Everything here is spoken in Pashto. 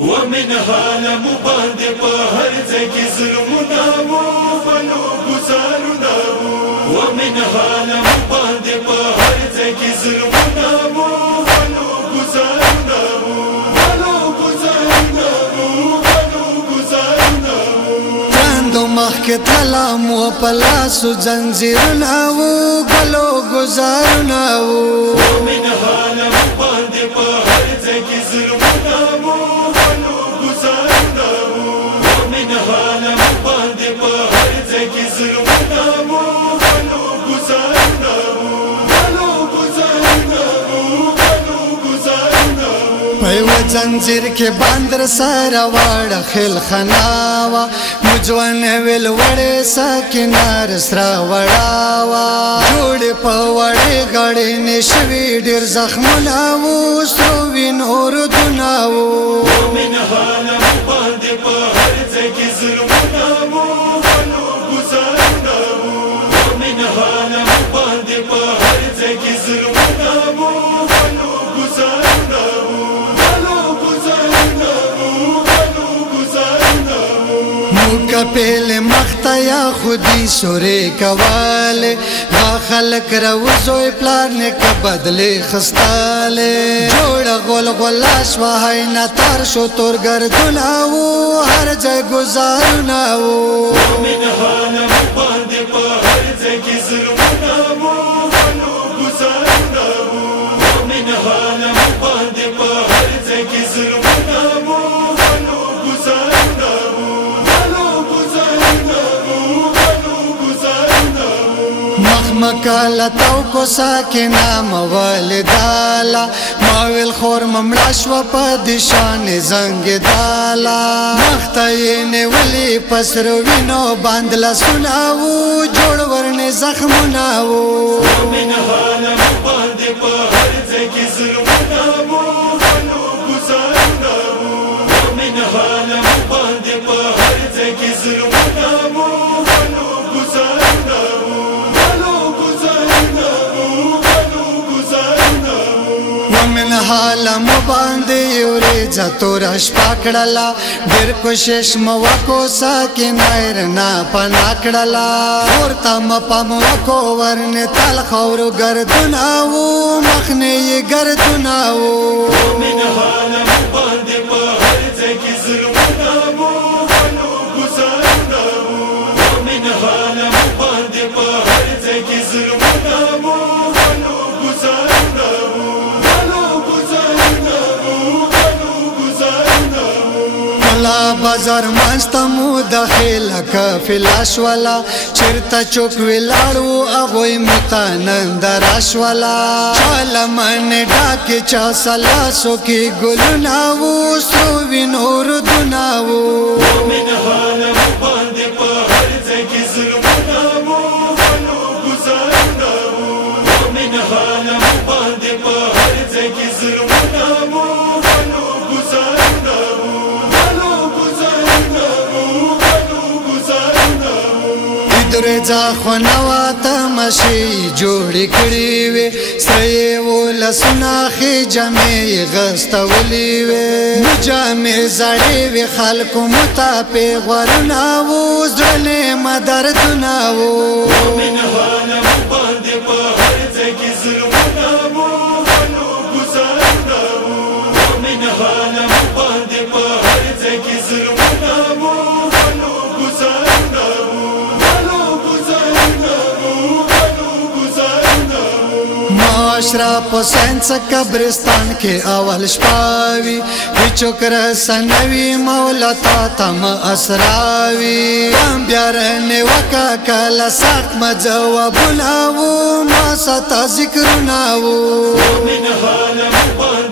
ومنها لمباند په هر ځای کې ظلمونه وو بلو گزارونه وو ومنها لمباند په هر ځای کې ظلمونه وو بلو گزارونه وو بلو گزارونه وو بلو گزارونه وو تاندو مخکې تلم و په لاسو زنځیرونه وو بلو گزارونه وو ومنها لمباند په هر ځای کې ظلمونه وو پیو زنجیر کے باندر سارا واڑا خیل خناوا مجوان ویل وڑے ساکنار سرا وڑاوا جوڑ پا وڑے گاڑی نشوی دیر زخمناو سروی نور دناو ومنها لمباند پا ہر ځای ظلموناو بلو گزاروناو ومنها لمباند پا ہر ځای ظلموناو بلو گزاروناو موکا پیل مختا یا خودی سوری کوالے غا خلق روزوی پلارنے کا بدلے خستالے جوڑا غول غلاش وحای نتار شو تور گردوناو ہر جائے گزاروناو ومنها لمباند پا ہر ځای ظلموناو بلو گزاروناو ومنها لمباند پا ہر ځای ظلموناو مکالتاو کو ساکنا موالدالا ماویل خور مملاشو پا دشان زنگ دالا مختین ولی پسروینو باندلا سناو جوڑ ورن زخمناو ومنها لمباند پا ہر ځای ظلموناو بلو گزاروناو ومنها لمباند پا ہر ځای ظلموناو بلو گزاروناو ومنها لمباند یوریجا تورش پاکڑلا دیر کوشش موکو ساکنائر نا پناکڑلا خورتا مپا موکو ورن تل خورو گردوناو مخنی گردوناو ومنها لمباند پا ہر ځای ظلموناو بلو گزاروناو ومنها لمباند پا ہر ځای ظلموناو بلو گزاروناو ملا بازار مستمو دخیل کافلاش والا چرتا چوک ویلارو اغوی متانندراش والا چالا من ڈاکی چا سلاسو کی گلناو سروی نور دناو ومنها لمباند پا ہر ځای ظلموناو بلو گزاروناو ومنها لمباند پا ہر ځای ظلموناو بلو گزاروناو درجا خونوا تمشی جوڑی کری وی سرے وولا سناخی جمعی غستولی وی مجامع زڑی وی خلقو متا پی غورناو زرنے مدردناو ومنها لمباند پا ہر ځای ظلموناو بلو گزاروناو ومنها لمباند پا ہر ځای ظلموناو بلو گزاروناو معاشرہ پسینس قبرستان کے اول شپاوی ہچوک رسنوی مولا تا تم اسراوی کام بیارنے وکا کلا ساک مجوابناو ما ستا ذکرناو ومنها لمباند